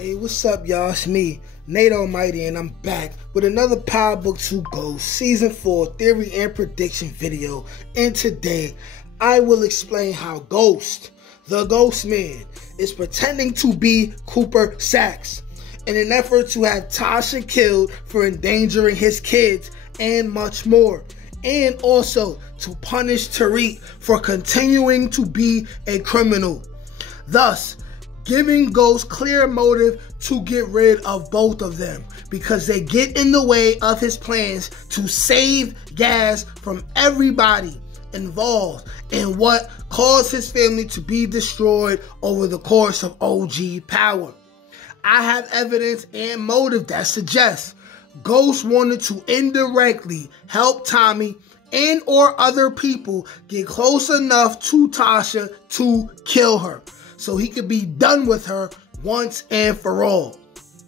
Hey, what's up, y'all? It's me, Nate Almighty, and I'm back with another Power Book 2 Ghost Season 4 Theory and Prediction video. And today, I will explain how Ghost, the Ghost Man, is pretending to be Cooper Saxe in an effort to have Tasha killed for endangering his kids and much more. And also to punish Tariq for continuing to be a criminal. Thus, giving Ghost clear motive to get rid of both of them because they get in the way of his plans to save Gaz from everybody involved in what caused his family to be destroyed over the course of OG power. I have evidence and motive that suggests Ghost wanted to indirectly help Tommy and or other people get close enough to Tasha to kill her, so he could be done with her once and for all.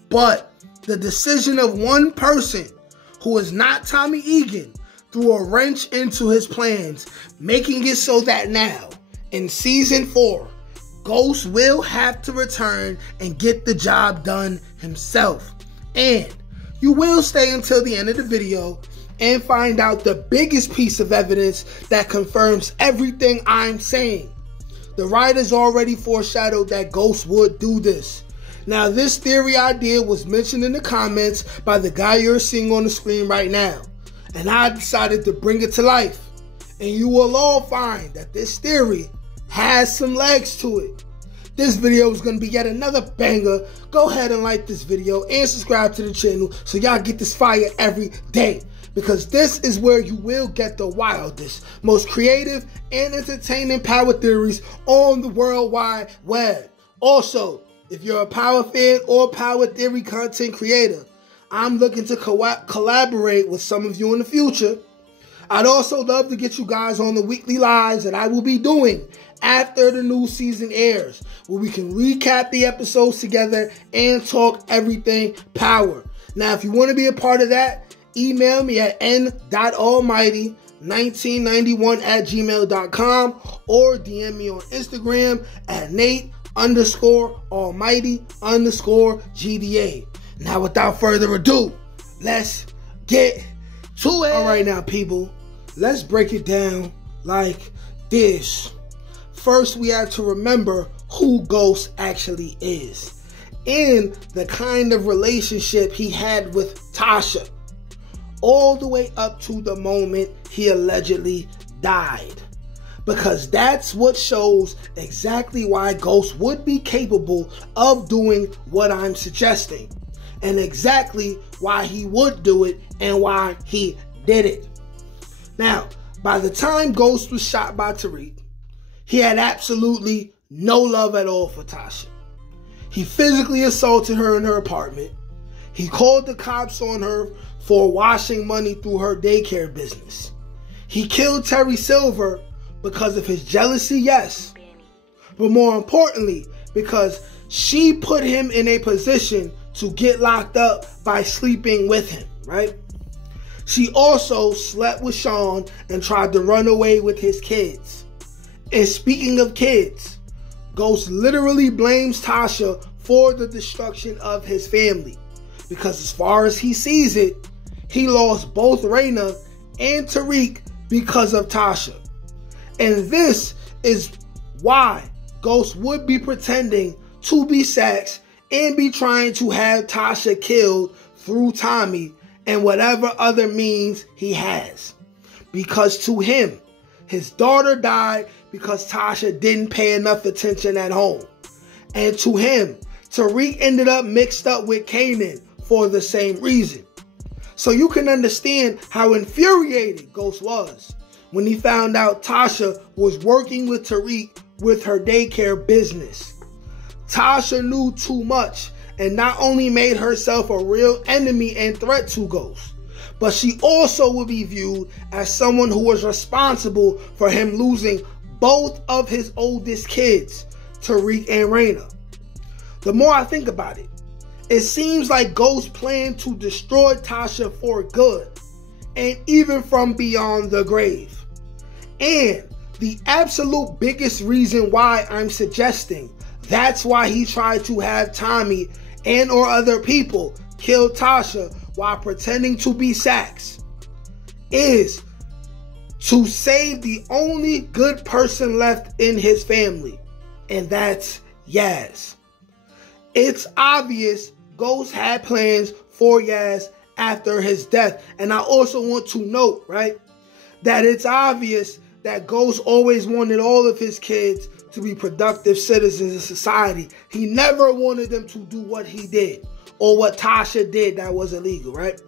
But the decision of one person, who is not Tommy Egan, threw a wrench into his plans, making it so that now, in Season 4, Ghost will have to return and get the job done himself. And you will stay until the end of the video and find out the biggest piece of evidence that confirms everything I'm saying. The writers already foreshadowed that Ghost would do this. Now, this theory idea was mentioned in the comments by the guy you're seeing on the screen right now, and I decided to bring it to life. And you will all find that this theory has some legs to it. This video is going to be yet another banger. Go ahead and like this video and subscribe to the channel so y'all get this fire every day, because this is where you will get the wildest, most creative, and entertaining power theories on the World Wide Web. Also, if you're a power fan or power theory content creator, I'm looking to collaborate with some of you in the future. I'd also love to get you guys on the weekly lives that I will be doing after the new season airs, where we can recap the episodes together and talk everything power. Now, if you want to be a part of that, email me at n.almighty1991@gmail.com or DM me on Instagram at Nate_Almighty_GDA. Now, without further ado, let's get to it. All right, now, people, let's break it down like this. First, we have to remember who Ghost actually is and the kind of relationship he had with Tasha, all the way up to the moment he allegedly died. Because that's what shows exactly why Ghost would be capable of doing what I'm suggesting, and exactly why he would do it and why he did it. Now, by the time Ghost was shot by Tariq, he had absolutely no love at all for Tasha. He physically assaulted her in her apartment. He called the cops on her for washing money through her daycare business. He killed Terry Silver because of his jealousy, yes, but more importantly, because she put him in a position to get locked up by sleeping with him, right? She also slept with Sean and tried to run away with his kids. And speaking of kids, Ghost literally blames Tasha for the destruction of his family, because as far as he sees it, he lost both Raina and Tariq because of Tasha. And this is why Ghost would be pretending to be Saxe and be trying to have Tasha killed through Tommy and whatever other means he has. Because to him, his daughter died because Tasha didn't pay enough attention at home. And to him, Tariq ended up mixed up with Kanan for the same reason. So you can understand how infuriated Ghost was when he found out Tasha was working with Tariq with her daycare business. Tasha knew too much and not only made herself a real enemy and threat to Ghost, but she also would be viewed as someone who was responsible for him losing both of his oldest kids, Tariq and Raina. The more I think about it, it seems like Ghost planned to destroy Tasha for good, and even from beyond the grave. And the absolute biggest reason why I'm suggesting that's why he tried to have Tommy and or other people killed Tasha while pretending to be Saxe is to save the only good person left in his family, and that's Yaz. It's obvious Ghost had plans for Yaz after his death, and I also want to note, right, that it's obvious that Ghost always wanted all of his kids to be productive citizens of society. He never wanted them to do what he did or what Tasha did that was illegal, right?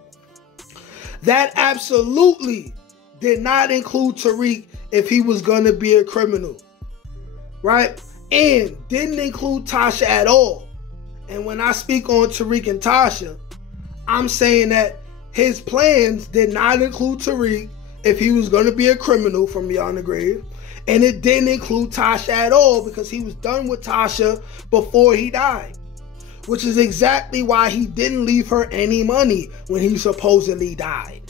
That absolutely did not include Tariq if he was going to be a criminal, right? And didn't include Tasha at all. And when I speak on Tariq and Tasha, I'm saying that his plans did not include Tariq if he was going to be a criminal from beyond the grave. And it didn't include Tasha at all because he was done with Tasha before he died. Which is exactly why he didn't leave her any money when he supposedly died.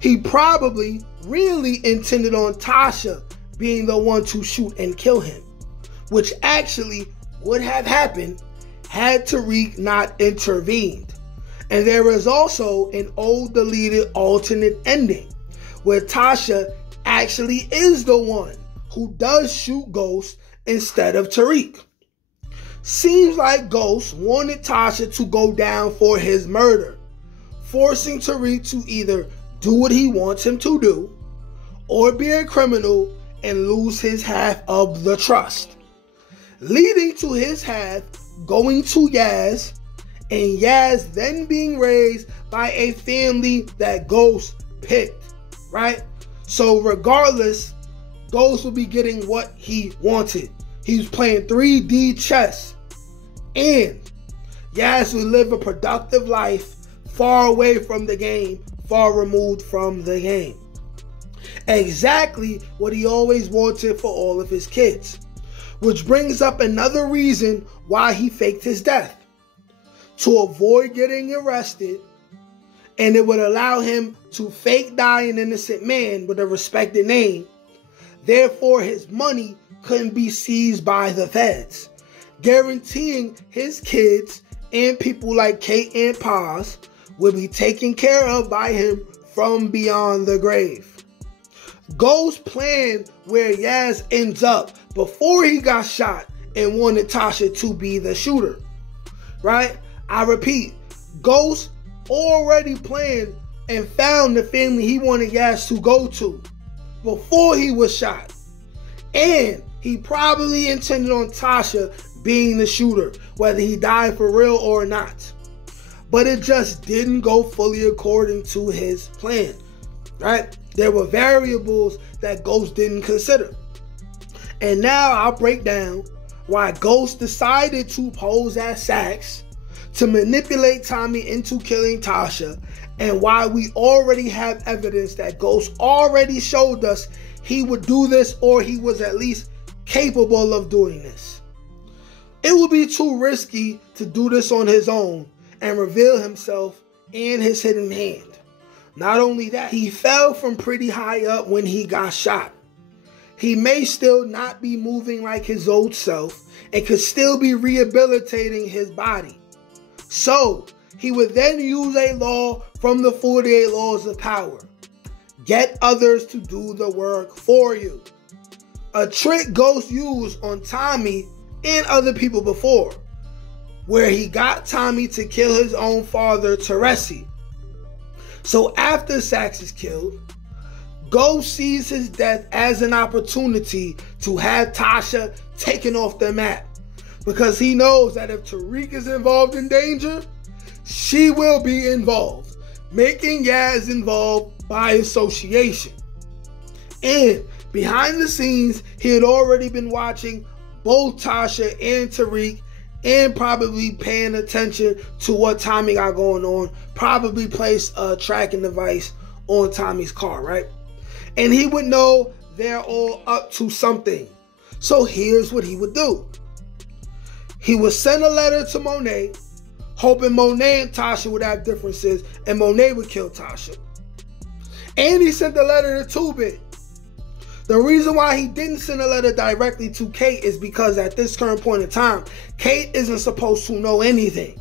He probably really intended on Tasha being the one to shoot and kill him, which actually would have happened had Tariq not intervened. And there is also an old deleted alternate ending where Tasha actually is the one who does shoot Ghost instead of Tariq. Seems like Ghost wanted Tasha to go down for his murder, forcing Tariq to either do what he wants him to do or be a criminal and lose his half of the trust, leading to his half going to Yaz, and Yaz then being raised by a family that Ghost picked, right? So regardless, Ghost will be getting what he wanted. He was playing 3D chess, and Yaz will live a productive life far away from the game, far removed from the game. Exactly what he always wanted for all of his kids. Which brings up another reason why he faked his death. To avoid getting arrested, and it would allow him to fake die an innocent man with a respected name. Therefore, his money couldn't be seized by the feds, guaranteeing his kids and people like Kate and Paz will be taken care of by him from beyond the grave. Ghost planned where Yaz ends up before he got shot and wanted Tasha to be the shooter, right? I repeat, Ghost already planned and found the family he wanted Yaz to go to before he was shot. And he probably intended on Tasha being the shooter, whether he died for real or not. But it just didn't go fully according to his plan, right? There were variables that Ghost didn't consider. And now I'll break down why Ghost decided to pose as Saxe to manipulate Tommy into killing Tasha, and why we already have evidence that Ghost already showed us he would do this, or he was at least capable of doing this. It would be too risky to do this on his own and reveal himself and his hidden hand. Not only that, he fell from pretty high up when he got shot. He may still not be moving like his old self and could still be rehabilitating his body. So, he would then use a law from the 48 Laws of Power. Get others to do the work for you. A trick Ghost used on Tommy and other people before, where he got Tommy to kill his own father, Tariq. So after Saxe is killed, Ghost sees his death as an opportunity to have Tasha taken off the map, because he knows that if Tariq is involved in danger, she will be involved, making Yaz involved by association. And behind the scenes, he had already been watching both Tasha and Tariq, and probably paying attention to what Tommy got going on. Probably placed a tracking device on Tommy's car, right? And he would know they're all up to something. So here's what he would do. He would send a letter to Monet, hoping Monet and Tasha would have differences and Monet would kill Tasha. And he sent the letter to 2-Bit. The reason why he didn't send a letter directly to Kate is because at this current point in time, Kate isn't supposed to know anything.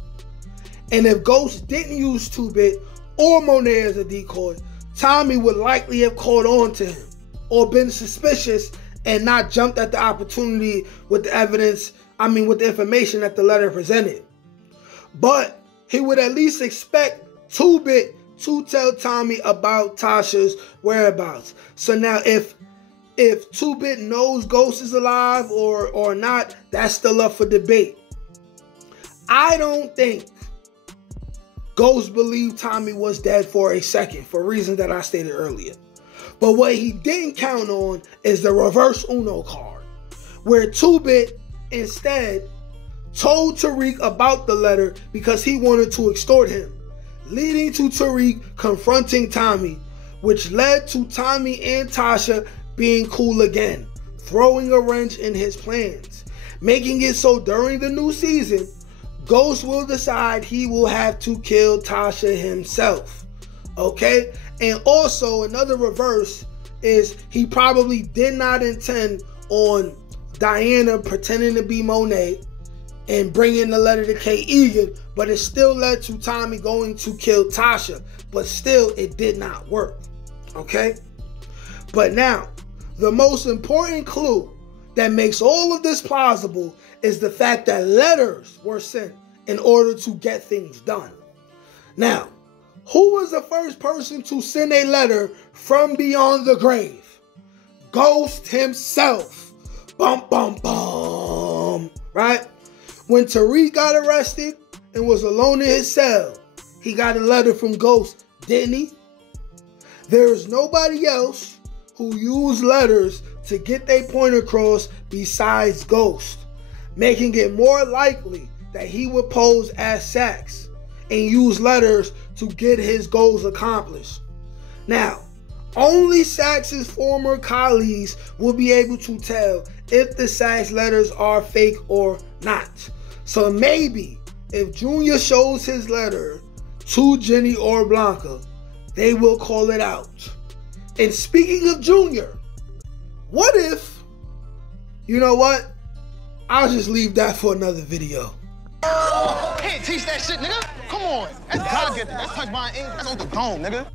And if Ghost didn't use 2-Bit or Monet as a decoy, Tommy would likely have caught on to him or been suspicious and not jumped at the opportunity with the evidence, with the information that the letter presented. But he would at least expect 2-Bit to tell Tommy about Tasha's whereabouts. So now if 2-Bit knows Ghost is alive or not, that's still up for debate. I don't think Ghost believed Tommy was dead for a second, for reasons that I stated earlier. But what he didn't count on is the reverse Uno card, where 2-Bit instead told Tariq about the letter because he wanted to extort him, leading to Tariq confronting Tommy, which led to Tommy and Tasha being cool again, throwing a wrench in his plans, making it so during the new season, Ghost will decide he will have to kill Tasha himself. Okay? And also another reverse is he probably did not intend on Diana pretending to be Monet and bringing the letter to Kate Egan, but it still led to Tommy going to kill Tasha. But still, it did not work. Okay? But now, the most important clue that makes all of this plausible is the fact that letters were sent in order to get things done. Now, who was the first person to send a letter from beyond the grave? Ghost himself. Bum, bum, bum. Right? When Tariq got arrested and was alone in his cell, he got a letter from Ghost, didn't he? There is nobody else who used letters to get their point across besides Ghost, making it more likely that he would pose as Saxe and use letters to get his goals accomplished. Now, only Saxe's former colleagues will be able to tell if the Saxe letters are fake or not. So maybe if Junior shows his letter to Jenny or Blanca, they will call it out. And speaking of Junior, what if, you know what? I'll just leave that for another video. Can't teach that shit, nigga. Come on. That's God gifted. That's touched by an ink. That's on the dome, nigga.